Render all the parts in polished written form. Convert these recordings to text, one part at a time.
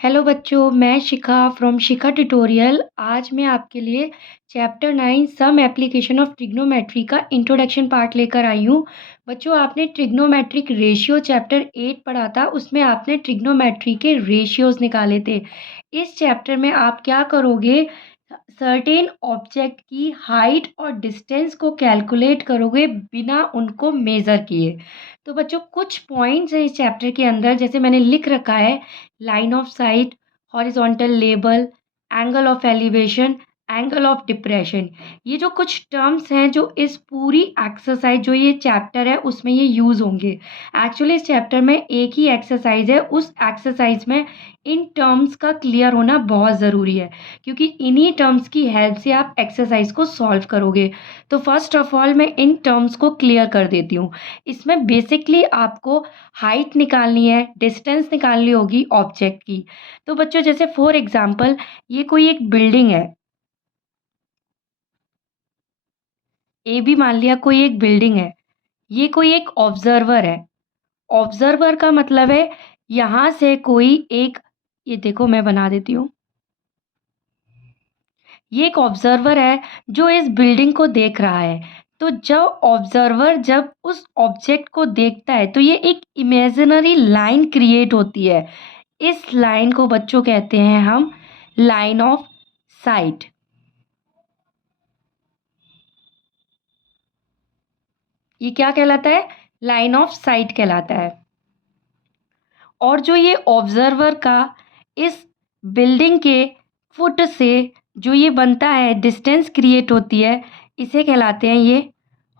Hello बच्चों, मैं शिखा from Shikha tutorial. आज मैं आपके लिए chapter 9 some application of trigonometry का इंट्रोडक्शन पार्ट लेकर आई हूँ। बच्चों, आपने ट्रिग्नोमेट्रिक रेशियो चैप्टर 8 पढ़ा था, उसमें आपने ट्रिग्नोमेट्री के रेशियोज निकाले थे। इस चैप्टर में आप क्या करोगे, सर्टेन ऑब्जेक्ट की हाइट और डिस्टेंस को कैलकुलेट करोगे बिना उनको मेज़र किए। तो बच्चों, कुछ पॉइंट्स हैं इस चैप्टर के अंदर, जैसे मैंने लिख रखा है: line of site, horizontal level, angle of elevation, angle of depression. ये जो कुछ टर्म्स हैं जो इस पूरी एक्सरसाइज जो ये चैप्टर है उसमें ये यूज़ होंगे। एक्चुअली इस चैप्टर में एक ही एक्सरसाइज है, उस एक्सरसाइज में इन टर्म्स का क्लियर होना बहुत ज़रूरी है, क्योंकि इन्हीं टर्म्स की हेल्प से आप एक्सरसाइज को सॉल्व करोगे। तो फर्स्ट ऑफ ऑल मैं इन टर्म्स को क्लियर कर देती हूँ। इसमें बेसिकली आपको हाइट निकालनी है, डिस्टेंस निकालनी होगी ऑब्जेक्ट की। तो बच्चों, जैसे फॉर एग्जांपल ये कोई एक बिल्डिंग है, ए भी मान लिया कोई एक बिल्डिंग है। ये कोई एक ऑब्जर्वर है। ऑब्जर्वर का मतलब है यहाँ से कोई एक, ये देखो मैं बना देती हूँ। ये एक ऑब्जर्वर है जो इस बिल्डिंग को देख रहा है। तो जब ऑब्जर्वर जब उस ऑब्जेक्ट को देखता है तो ये एक इमेजिनरी लाइन क्रिएट होती है। इस लाइन को बच्चों कहते हैं हम लाइन ऑफ साइट। ये क्या कहलाता है? लाइन ऑफ साइट कहलाता है। और जो ये ऑब्जर्वर का इस बिल्डिंग के फुट से जो ये बनता है, डिस्टेंस क्रिएट होती है, इसे कहलाते हैं ये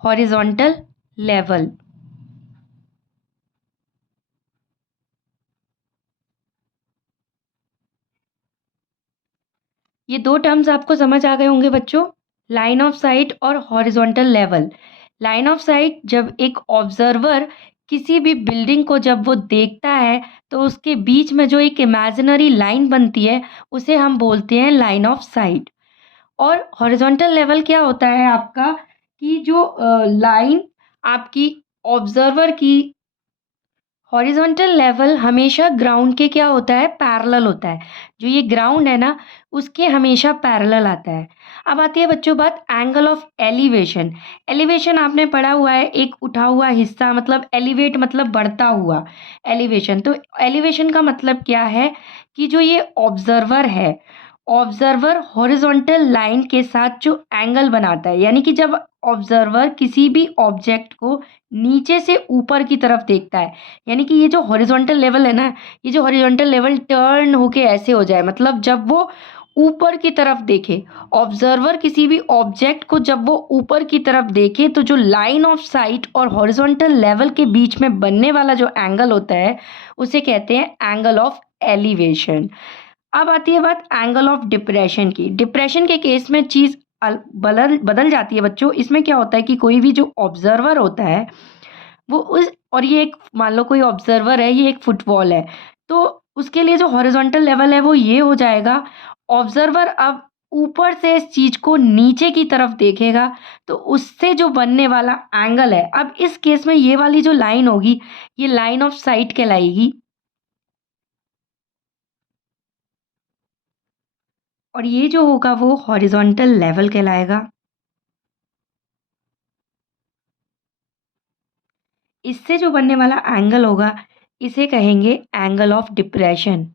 हॉरिजॉन्टल लेवल। ये दो टर्म्स आपको समझ आ गए होंगे बच्चों, लाइन ऑफ साइट और horizontal level. Line of site, जब एक ऑब्जर्वर किसी भी बिल्डिंग को जब वो देखता है तो उसके बीच में जो एक इमेजिनरी लाइन बनती है उसे हम बोलते हैं लाइन ऑफ साइट। और हॉरिजॉन्टल लेवल क्या होता है आपका, कि जो लाइन आपकी ऑब्जर्वर की, हॉरिजॉन्टल लेवल हमेशा ग्राउंड के क्या होता है, पैरेलल होता है। जो ये ग्राउंड है ना, उसके हमेशा पैरेलल आता है। अब आती है बच्चों बात एंगल ऑफ एलिवेशन। एलिवेशन आपने पढ़ा हुआ है, एक उठा हुआ हिस्सा, मतलब एलिवेट मतलब बढ़ता हुआ। एलिवेशन, तो एलिवेशन का मतलब क्या है कि जो ये ऑब्जर्वर है, ऑब्जर्वर हॉरिजॉन्टल लाइन के साथ जो एंगल बनाता है, यानी कि जब ऑब्जर्वर किसी भी ऑब्जेक्ट को नीचे से ऊपर की तरफ देखता है, यानी कि ये जो हॉरिजॉन्टल लेवल है ना, ये जो हॉरिजॉन्टल लेवल टर्न होके ऐसे हो जाए, मतलब जब वो ऊपर की तरफ देखे, ऑब्जर्वर किसी भी ऑब्जेक्ट को जब वो ऊपर की तरफ देखे, तो जो लाइन ऑफ साइट और हॉरिजॉन्टल लेवल के बीच में बनने वाला जो एंगल होता है उसे कहते हैं एंगल ऑफ एलिवेशन। अब आती है बात एंगल ऑफ डिप्रेशन की। डिप्रेशन के केस में चीज़ बदल बदल जाती है बच्चों। इसमें क्या होता है कि कोई भी जो ऑब्जर्वर होता है वो उस, और ये एक, मान लो कोई ऑब्जर्वर है, ये एक फुटबॉल है, तो उसके लिए जो हॉरिजॉन्टल लेवल है वो ये हो जाएगा। ऑब्जर्वर अब ऊपर से इस चीज को नीचे की तरफ देखेगा, तो उससे जो बनने वाला एंगल है, अब इस केस में ये वाली जो लाइन होगी ये लाइन ऑफ साइट कहलाएगी। और ये जो होगा वो हॉरिजॉन्टल लेवल कहलाएगा। इससे जो बनने वाला एंगल होगा इसे कहेंगे एंगल ऑफ डिप्रेशन।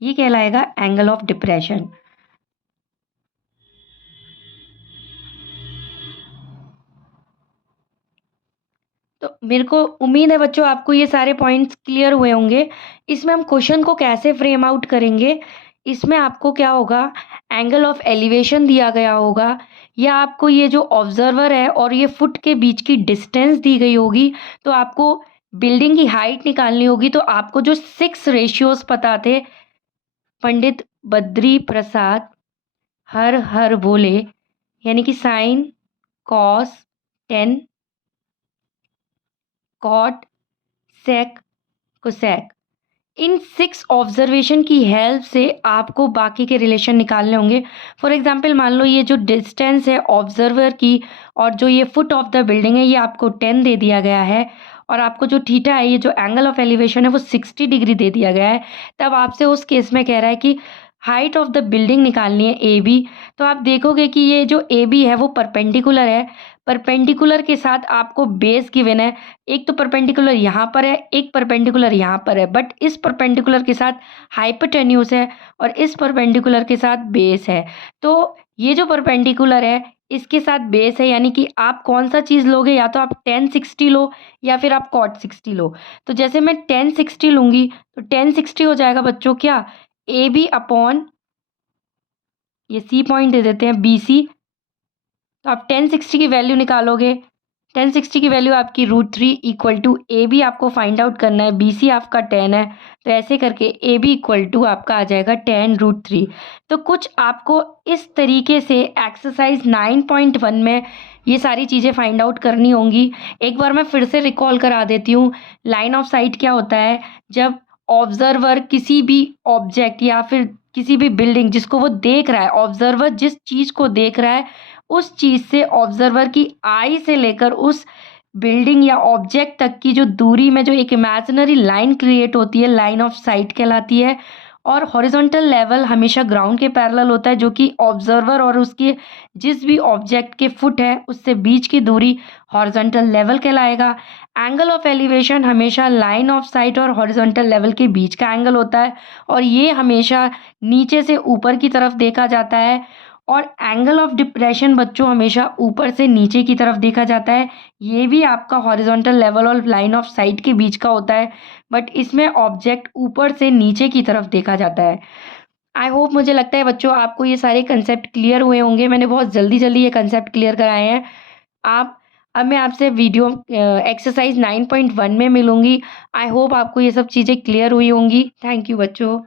ये कहलाएगा एंगल ऑफ डिप्रेशन। तो मेरे को उम्मीद है बच्चों आपको ये सारे पॉइंट्स क्लियर हुए होंगे। इसमें हम क्वेश्चन को कैसे फ्रेम आउट करेंगे, इसमें आपको क्या होगा, एंगल ऑफ एलिवेशन दिया गया होगा, या आपको ये जो ऑब्जर्वर है और ये फुट के बीच की डिस्टेंस दी गई होगी, तो आपको बिल्डिंग की हाइट निकालनी होगी। तो आपको जो 6 रेशियोज पता थे, पंडित बद्री प्रसाद हर हर बोले, यानी कि साइन, कॉस, टेन, कॉट, सेक, कोसेक, इन 6 ऑब्जर्वेशन की हेल्प से आपको बाकी के रिलेशन निकालने होंगे। फॉर एग्जांपल मान लो ये जो डिस्टेंस है ऑब्जर्वर की और जो ये फुट ऑफ द बिल्डिंग है ये आपको 10 दे दिया गया है और आपको जो थीटा है ये जो एंगल ऑफ एलिवेशन है वो 60 डिग्री दे दिया गया है। तब आपसे उस केस में कह रहा है कि हाइट ऑफ द बिल्डिंग निकालनी है ए बी। तो आप देखोगे कि ये जो ए बी है वो परपेंडिकुलर है। परपेंडिकुलर के साथ आपको बेस गिवन है। एक तो परपेंडिकुलर यहाँ पर है, एक परपेंडिकुलर यहाँ पर है, बट इस परपेंडिकुलर के साथ हाइपोटेन्यूज है और इस परपेंडिकुलर के साथ बेस है। तो ये जो परपेंडिकुलर है इसके साथ बेस है, यानी कि आप कौन सा चीज़ लोगे, या तो आप tan 60 लो या फिर आप cot 60 लो। तो जैसे मैं tan 60 लूँगी तो tan 60 हो जाएगा बच्चों क्या, ए बी अपॉन ये सी पॉइंट दे देते हैं बी सी। तो आप tan 60 की वैल्यू निकालोगे, tan 60 की वैल्यू आपकी √3 इक्वल टू ए बी आपको फाइंड आउट करना है, बी सी आपका tan है। तो ऐसे करके ए बी इक्वल टू आपका आ जाएगा tan √3। तो कुछ आपको इस तरीके से एक्सरसाइज 9.1 में ये सारी चीज़ें फाइंड आउट करनी होंगी। एक बार मैं फिर से रिकॉल करा देती हूँ। लाइन ऑफ साइट क्या होता है, जब ऑब्जर्वर किसी भी ऑब्जेक्ट या फिर किसी भी बिल्डिंग जिसको वो देख रहा है, ऑब्जर्वर जिस चीज़ को देख रहा है उस चीज़ से ऑब्जर्वर की आई से लेकर उस बिल्डिंग या ऑब्जेक्ट तक की जो दूरी में जो एक इमेजिनरी लाइन क्रिएट होती है लाइन ऑफ साइट कहलाती है। और हॉरिजॉन्टल लेवल हमेशा ग्राउंड के पैरेलल होता है, जो कि ऑब्जर्वर और उसके जिस भी ऑब्जेक्ट के फुट है उससे बीच की दूरी हॉरिजॉन्टल लेवल कहलाएगा। एंगल ऑफ एलिवेशन हमेशा लाइन ऑफ साइट और हॉरिजॉन्टल लेवल के बीच का एंगल होता है और ये हमेशा नीचे से ऊपर की तरफ देखा जाता है। और एंगल ऑफ डिप्रेशन बच्चों हमेशा ऊपर से नीचे की तरफ देखा जाता है। ये भी आपका हॉरिजॉन्टल लेवल और लाइन ऑफ साइट के बीच का होता है, बट इसमें ऑब्जेक्ट ऊपर से नीचे की तरफ देखा जाता है। आई होप, मुझे लगता है बच्चों आपको ये सारे कंसेप्ट क्लियर हुए होंगे। मैंने बहुत जल्दी जल्दी ये कंसेप्ट क्लियर कराए हैं। आप अब मैं आपसे वीडियो एक्सरसाइज 9.1 में मिलूँगी। आई होप आपको ये सब चीज़ें क्लियर हुई होंगी। थैंक यू बच्चों।